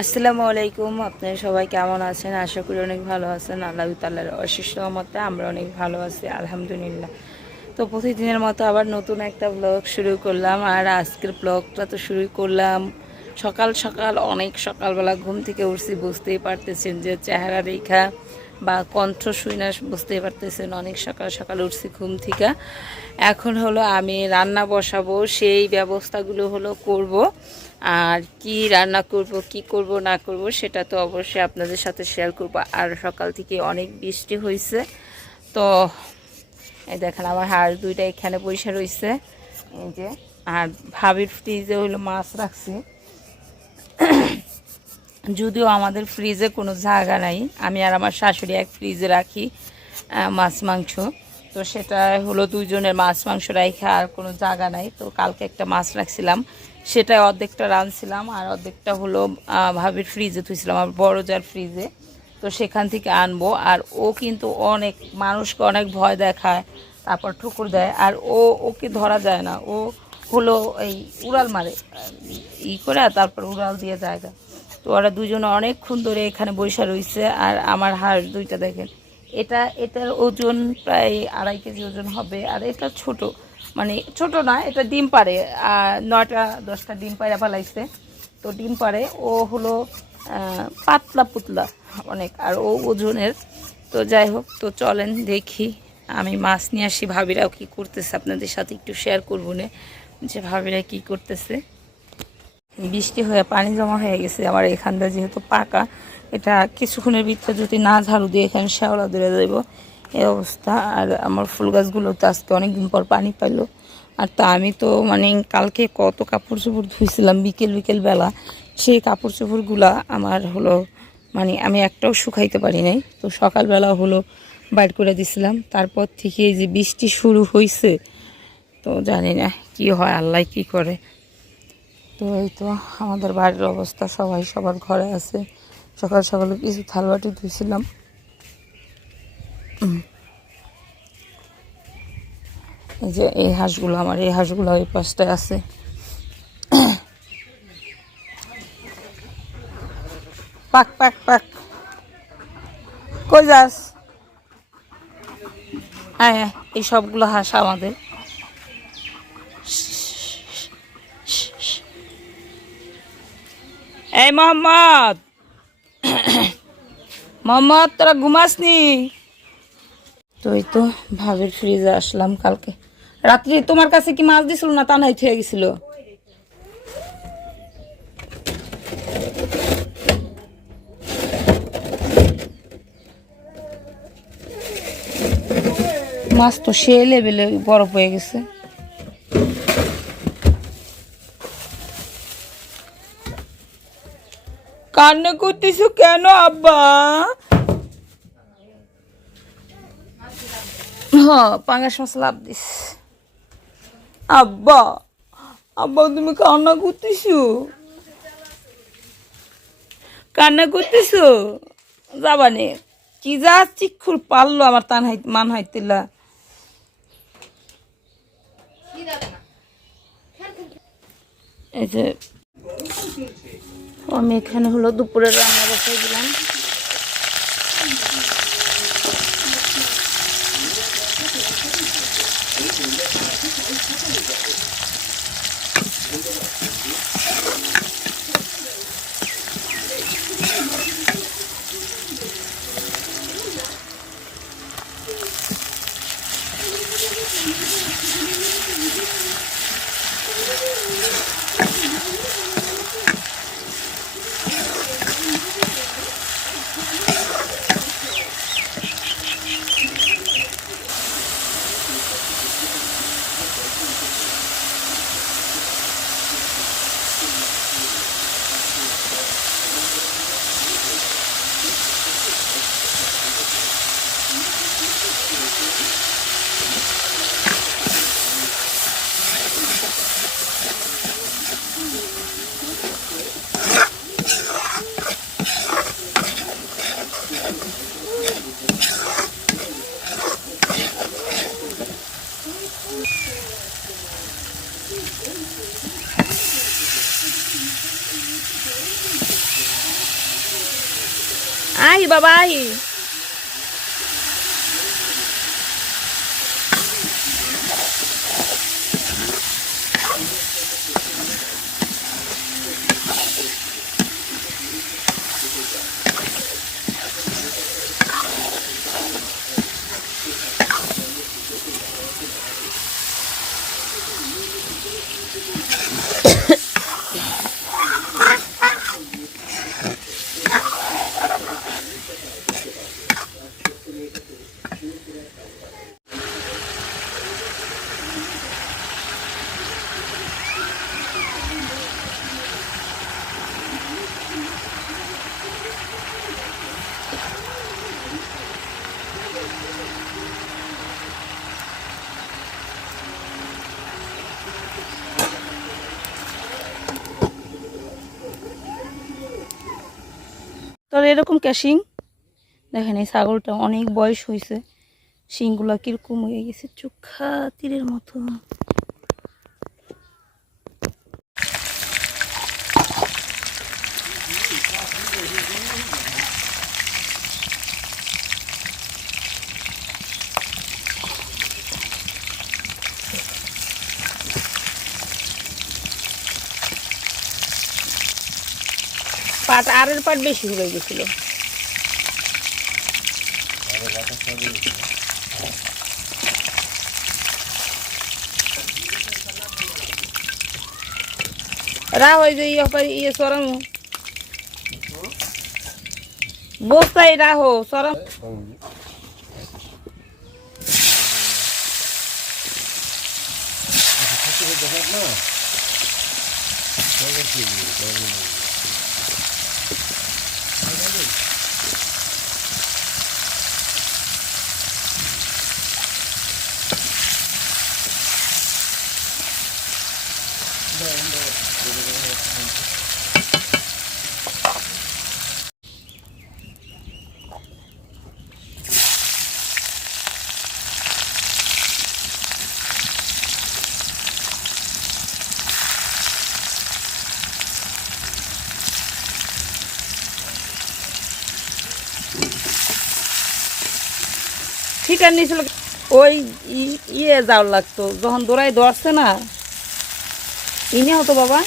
আসসালামু আলাইকুম। আপনারা সবাই কেমন আছেন? আশা করি অনেক ভালো আছেন। আল্লাহ তাআলার অশেষ রহমতে আমরা অনেক ভালো আছি, আলহামদুলিল্লাহ। তো প্রতিদিনের মতো আবার নতুন একটা ব্লগ শুরু করলাম। আর আজকের ব্লগটা তো শুরু করলাম সকাল সকাল, অনেক সকালবেলা ঘুম থেকে উঠছি। বুঝতেই পারতেছেন যে চেহারা রেখা বা কণ্ঠ শুনে বুঝতেই পারতেছেন অনেক সকাল সকাল উঠছি ঘুম থেকে। এখন হলো আমি রান্না বসাবো, সেই ব্যবস্থাগুলো হলো করব। আর কি রান্না করব, কি করব না করব সেটা তো অবশ্যই আপনাদের সাথে শেয়ার করব। আর সকাল থেকে অনেক বৃষ্টি হয়েছে, তো এই দেখেন আমার হাঁস দুইটা এখানে পয়সা রয়েছে এই যে। আর ভাবির ফ্রিজে হলো মাছ রাখছি, যদিও আমাদের ফ্রিজে কোনো জায়গা নাই। আমি আর আমার শাশুড়ি এক ফ্রিজে রাখি মাছ মাংস, তো সেটা হলো দুইজনের মাছ মাংস রাখা, আর কোনো জায়গা নাই। তো কালকে একটা মাছ রাখছিলাম, সেটা অর্ধেকটা রাঁধছিলাম আর অর্ধেকটা হলো ভাবির ফ্রিজে থুইছিলাম, আমার বড় যার ফ্রিজে। তো সেখান থেকে আনবো। আর ও কিন্তু অনেক মানুষকে অনেক ভয় দেখায়, তারপর ঠুকুর দেয়। আর ওকে ধরা যায় না, ও হলো এই উড়াল মারে করে, তারপর উড়াল দিয়ে জায়গা। তো ওরা দুজনে অনেকক্ষণ ধরে এখানে বসে রয়েছে। আর আমার হাঁস দুইটা দেখেন, এটার ওজন প্রায় 2.5 কেজি ওজন হবে। আর এটা ছোট, মানে ছোট না, এটা ডিম পারে। 9টা 10টা ডিম পায়রা ফেলাইছে, তো ডিম পারে। ও হলো পাতলা পুতলা অনেক, আর ও ওজনের। তো যাই হোক, তো চলেন দেখি আমি মাছ নিয়ে আসি। ভাবিরাও কী করতেছে আপনাদের সাথে একটু শেয়ার করবো না, যে ভাবিরা কী করতেছে। বৃষ্টি হয়ে পানি জমা হয়ে গেছে আমার এখানটা, যেহেতু পাকা, এটা কিছুক্ষণের ভিতরে যদি না ঝাড়ু দিয়ে এখানে শ্যাওলা ধরে দেবো, এই অবস্থা। আর আমার ফুল গাছগুলো তো আজকে অনেকদিন পর পানি পাইলো। আর তা আমি তো মানে কালকে কত কাপড় চোপড় ধুইছিলাম বিকেল বেলা, সেই কাপড় চোপড়গুলা আমার হলো মানে আমি একটাও শুকাইতে পারি নাই। তো সকালবেলা হলো বাইর করে দিছিলাম, তারপর থেকে এই যে বৃষ্টি শুরু হয়েছে, তো জানি না কি হয়, আল্লাহ কি করে। তো এই তো আমাদের বাড়ির অবস্থা, সবাই সবার ঘরে আছে। সকাল সকালে কিছু থালবাটি ধুইছিলাম। এই যে এই হাঁসগুলো, আমার এই হাঁসগুলো ওই পাশটায় আছে। পাক পাক পাক, কই যাস? হ্যাঁ হ্যাঁ, এই সবগুলো হাঁস আমাদের। এই মোহাম্মদ, মোহাম্মদ তোরা ঘুমাসনি? তো এই তো ভাবির ফ্রিজে আসলাম। কালকে রাত্রি তোমার কাছে কি মাছ দিছিল না, তা নাই থুয়ে গেছিল? মাছ তো সে লেভেলে বরফ হয়ে গেছে। কান্না করতেছো কেন আব্বা? হ্যাঁ, পাঙ্গাস মাছ লাভ দিস। আব্বা, আব্বা তুমি কান্না করতেছো? কান্না করতেছো? যাবানে কি যা চিক্ষুর পারলো আমার তান মান হাইতিলা। এই যে আমি এখানে হলো দুপুরের রান্না বসাই দিলাম। আহি বাবা আহি। তোর এরকম ক্যাশিং দেখেন, এই ছাগলটা অনেক বয়স হয়েছে, শিংগুলা কিরকম হয়ে গেছে, চোখা তীরের মতো। পাট আরের পাট বেশি হয়ে গেছিল। রাহ ওই যে ইয়ে সরামো বস্তায় রাহো সরাম। ঠিক আর নিয়েছিল ওই ইয়ে যাওয়ার লাগতো, যখন দৌড়াই ধরছে না ইনে হতো বাবা।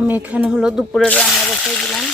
আমি এখানে হলো দুপুরের রান্না বসাই দিলাম।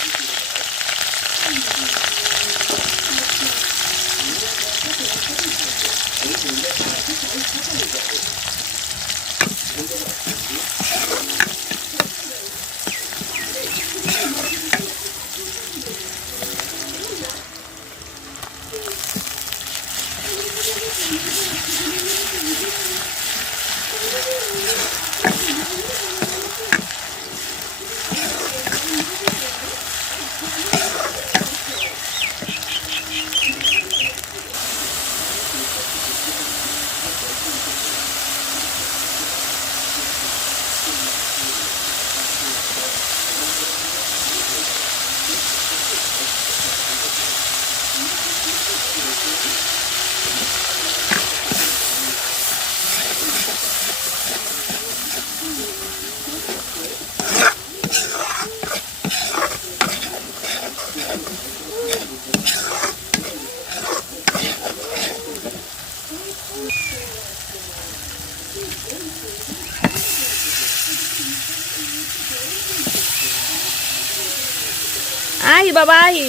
আহি বাবা আহি।